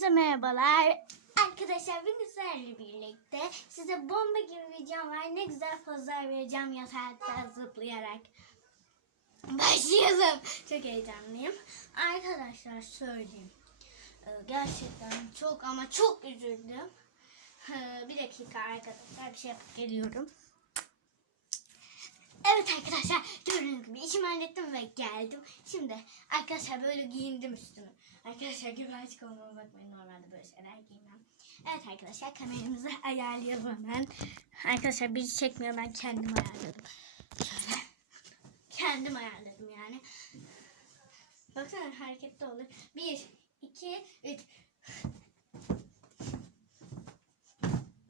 Hepinize merhabalar. Arkadaşlar bugün sizlerle birlikte size bomba gibi videom var. Ne güzel pozlar vereceğim yatakta zıplayarak. Başlayalım. Çok heyecanlıyım. Arkadaşlar söyleyeyim. Ee, Gerçekten çok ama çok üzüldüm. Ee, Bir dakika arkadaşlar bir şey yapıp geliyorum. Evet arkadaşlar gördüğünüz gibi işimi hallettim ve geldim. Şimdi arkadaşlar böyle giyindim üstümü. Arkadaşlar güvenlik olmama bakmayın normalde böyle şeyler giymem. Evet arkadaşlar kameramızı ayarlayalım hemen. Arkadaşlar bizi çekmiyor ben kendim ayarladım. Şöyle. Kendim ayarladım yani. Baksana hareketli olur. Bir, iki, üç.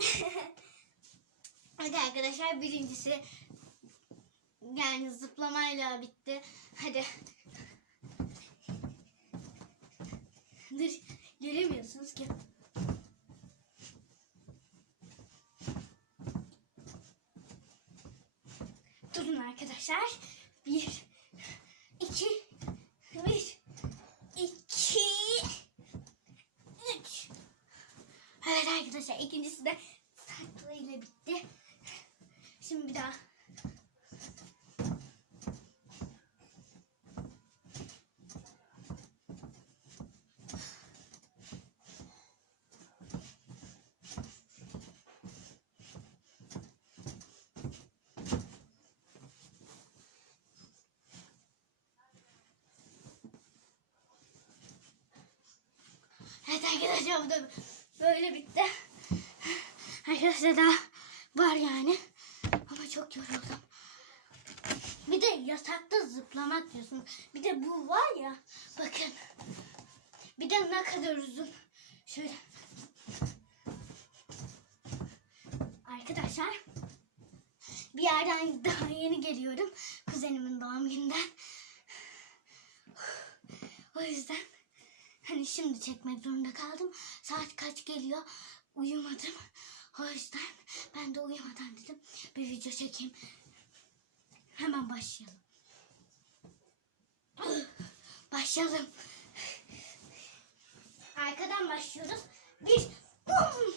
Hadi arkadaşlar birincisi yani zıplamayla bitti. Hadi. Dur. Göremiyorsunuz ki. Durun arkadaşlar. Bir, iki, bir, iki, üç. Evet arkadaşlar ikincisi de saklı ile bitti. Şimdi bir daha. Evet arkadaşlar bu da böyle bitti. Arkadaşlar daha var yani. Ama çok yoruldum. Bir de yatakta zıplamak diyorsunuz. Bir de bu var ya bakın. Bir de ne kadar uzun. Şöyle. Arkadaşlar bir yerden daha yeni geliyorum. Kuzenimin doğum gününden. O yüzden Hani şimdi çekmek zorunda kaldım. Saat kaç geliyor? Uyumadım. O yüzden ben de uyumadan dedim bir video çekeyim. Hemen başlayalım. Başlayalım. Arkadan başlıyoruz. Bir bum.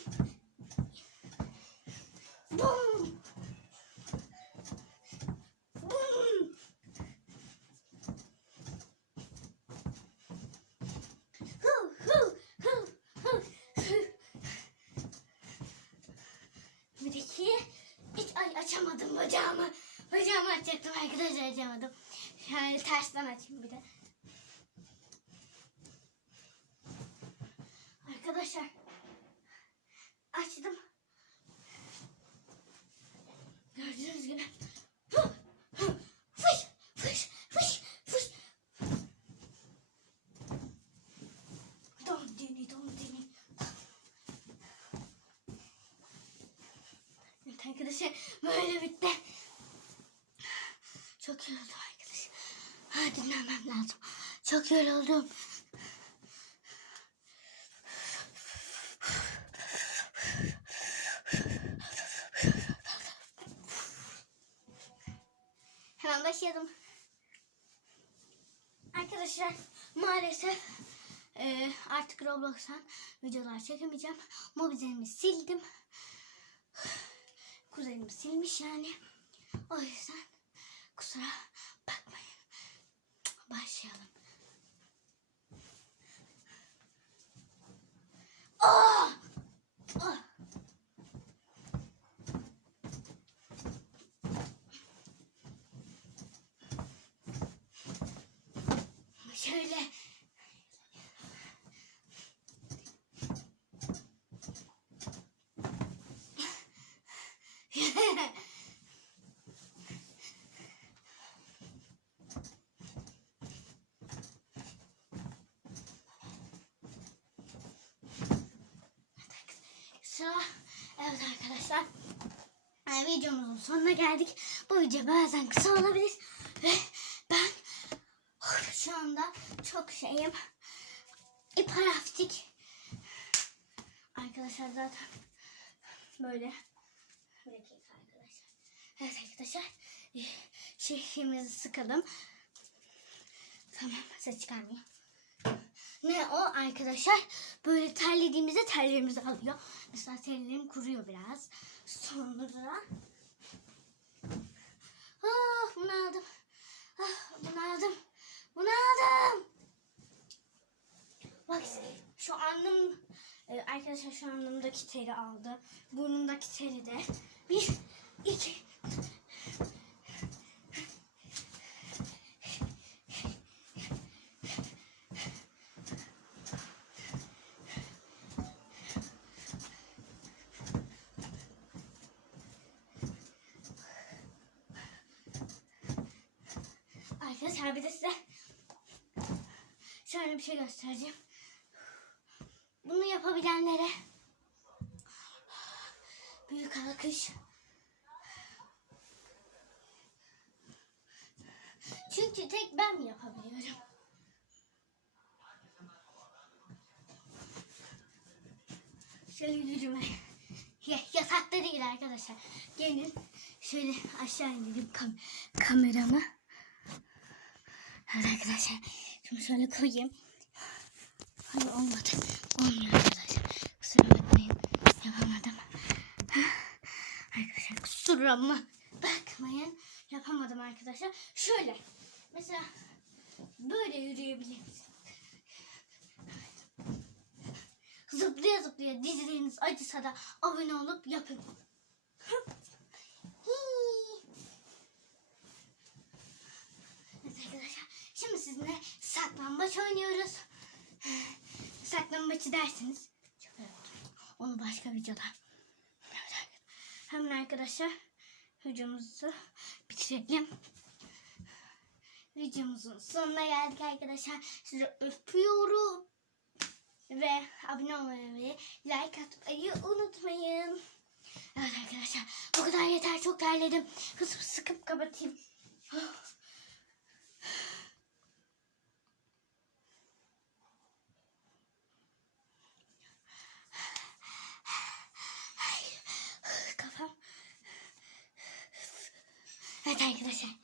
Bum. İki, üç. Ay açamadım bacağımı. Bacağımı açacaktım arkadaşlar açamadım. Yani tersten açayım bir de. Arkadaşlar arkadaşlar böyle bitti. Çok yoruldum arkadaşlar. Ha, dinlenmem lazım. Çok yoruldum. Hemen başlayalım. Arkadaşlar maalesef e, artık Roblox'tan videolar çekemeyeceğim. Mobilimi sildim. Kuzenim silmiş yani. O yüzden kusura bakmayın. Başlayalım. Oh! Oh! Şöyle. Sıra. Evet arkadaşlar. Yani videomuzun sonuna geldik. Bu video bazen kısa olabilir. Ve ben şu anda çok şeyim. İparaftik. Arkadaşlar zaten böyle. Arkadaşlar. Evet arkadaşlar. Şehrimizi sıkalım. Tamam ses çıkarmayayım. Ne o arkadaşlar? Böyle terlediğimizde terlerimizi alıyor. Mesela terlerim kuruyor biraz. Sonra Ah bunu aldım. Ah bunu aldım. Bunu aldım. Bak şu alnım e, arkadaşlar şu alnımdaki teri aldı. Burnumdaki teri de. Bir, iki. Arkadaşlar de size şöyle bir şey göstereceğim. Bunu yapabilenlere büyük alkış. Çünkü tek ben yapabiliyorum? Şöyle yürüme. Ya, yatakta değil arkadaşlar. Gelin şöyle aşağı indireyim kam kameramı. Arkadaşlar. Şimdi şöyle koyayım. Hayır olmadı. Olmuyor arkadaşlar. Kusura bakmayın. Yapamadım. Hah. Arkadaşlar kusuruma bakmayın. Yapamadım arkadaşlar. Şöyle. Mesela böyle yürüyebilirsiniz. Zıplaya zıplaya dizleriniz acısa da abone olup yapın. Hii. Evet arkadaşlar. Şimdi sizinle saklambaç oynuyoruz. Saklambaçı dersiniz. Onu başka videoda. Hemen arkadaşlar videomuzu bitirelim. Videomuzun sonuna geldik arkadaşlar. Sizi öpüyorum. Ve abone olmayı ve like atmayı unutmayın. Evet arkadaşlar bu kadar yeter çok terledim. Hızlı sıkıp kapatayım. Kafam. Evet arkadaşlar